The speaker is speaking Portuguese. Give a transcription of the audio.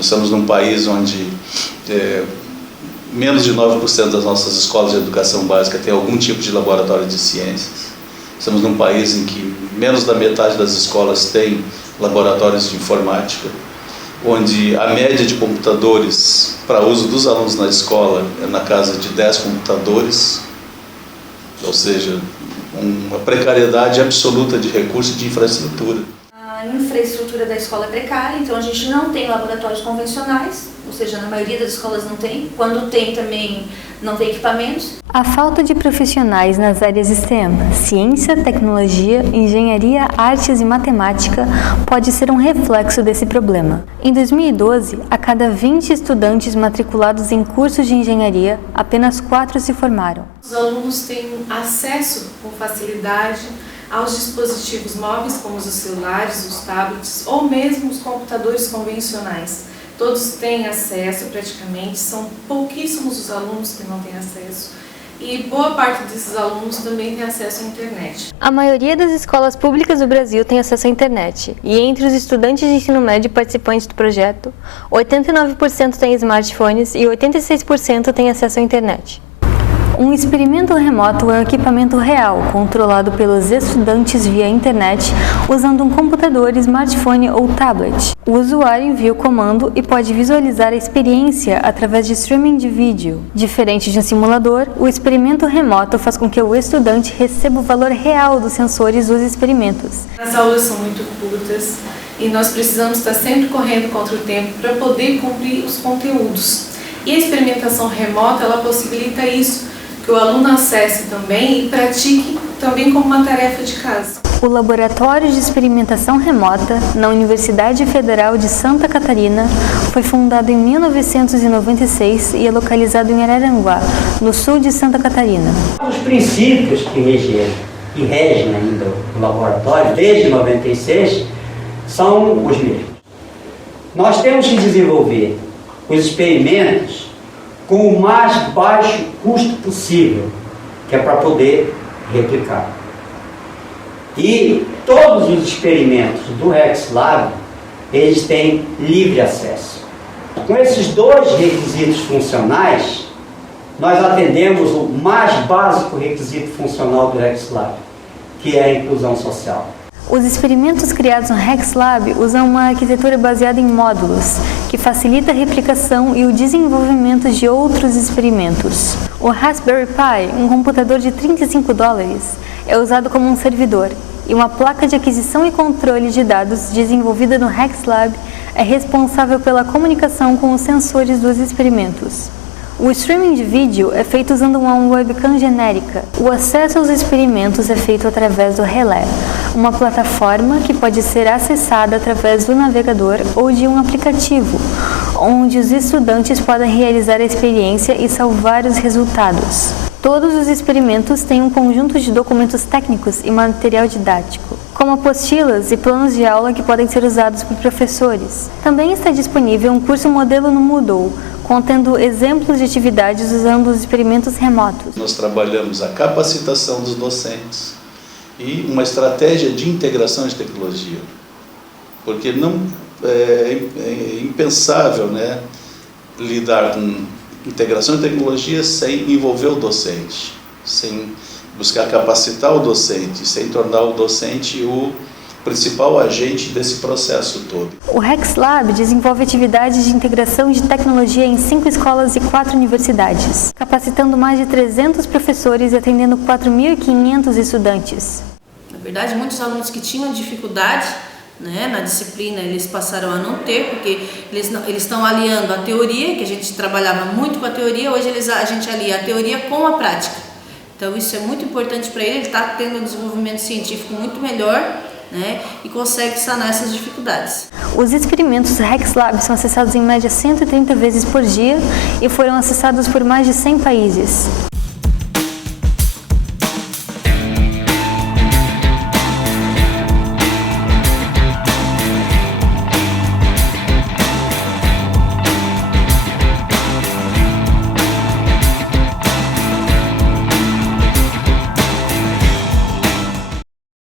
Nós estamos num país onde menos de 9% das nossas escolas de educação básica tem algum tipo de laboratório de ciências. Estamos num país em que menos da metade das escolas tem laboratórios de informática, onde a média de computadores para uso dos alunos na escola é na casa de 10 computadores, ou seja, uma precariedade absoluta de recursos e de infraestrutura. A infraestrutura da escola é precária, então a gente não tem laboratórios convencionais, ou seja, na maioria das escolas não tem. Quando tem também não tem equipamentos. A falta de profissionais nas áreas STEM, ciência, tecnologia, engenharia, artes e matemática, pode ser um reflexo desse problema. Em 2012, a cada 20 estudantes matriculados em cursos de engenharia, apenas 4 se formaram. Os alunos têm acesso com facilidade aos dispositivos móveis, como os celulares, os tablets ou mesmo os computadores convencionais. Todos têm acesso praticamente, são pouquíssimos os alunos que não têm acesso. E boa parte desses alunos também tem acesso à internet. A maioria das escolas públicas do Brasil tem acesso à internet. E entre os estudantes de ensino médio participantes do projeto, 89% têm smartphones e 86% têm acesso à internet. Um experimento remoto é um equipamento real, controlado pelos estudantes via internet, usando um computador, smartphone ou tablet. O usuário envia o comando e pode visualizar a experiência através de streaming de vídeo. Diferente de um simulador, o experimento remoto faz com que o estudante receba o valor real dos sensores dos experimentos. As aulas são muito curtas e nós precisamos estar sempre correndo contra o tempo para poder cumprir os conteúdos. E a experimentação remota, ela possibilita isso, que o aluno acesse também e pratique também como uma tarefa de casa. O Laboratório de Experimentação Remota, na Universidade Federal de Santa Catarina, foi fundado em 1996 e é localizado em Araranguá, no sul de Santa Catarina. Os princípios que regem ainda o laboratório, desde 96, são os mesmos. Nós temos que desenvolver os experimentos com o mais baixo custo possível, que é para poder replicar. E todos os experimentos do RexLab, eles têm livre acesso. Com esses 2 requisitos funcionais, nós atendemos o mais básico requisito funcional do RexLab, que é a inclusão social. Os experimentos criados no RexLab usam uma arquitetura baseada em módulos, que facilita a replicação e o desenvolvimento de outros experimentos. O Raspberry Pi, um computador de $35, é usado como um servidor, e uma placa de aquisição e controle de dados desenvolvida no RexLab é responsável pela comunicação com os sensores dos experimentos. O streaming de vídeo é feito usando uma webcam genérica. O acesso aos experimentos é feito através do Relé, uma plataforma que pode ser acessada através do navegador ou de um aplicativo, onde os estudantes podem realizar a experiência e salvar os resultados. Todos os experimentos têm um conjunto de documentos técnicos e material didático, como apostilas e planos de aula que podem ser usados por professores. Também está disponível um curso modelo no Moodle, contendo exemplos de atividades usando os experimentos remotos. Nós trabalhamos a capacitação dos docentes e uma estratégia de integração de tecnologia, porque não é impensável, né, lidar com integração de tecnologia sem envolver o docente, sem buscar capacitar o docente, sem tornar o docente o principal agente desse processo todo. O RexLab desenvolve atividades de integração de tecnologia em 5 escolas e 4 universidades, capacitando mais de 300 professores e atendendo 4.500 estudantes. Na verdade, muitos alunos que tinham dificuldade, né, na disciplina, eles passaram a não ter, porque eles estão aliando a teoria, que a gente trabalhava muito com a teoria, hoje a gente alia a teoria com a prática. Então isso é muito importante para ele está tendo um desenvolvimento científico muito melhor, né, e consegue sanar essas dificuldades. Os experimentos RexLab são acessados em média 130 vezes por dia e foram acessados por mais de 100 países.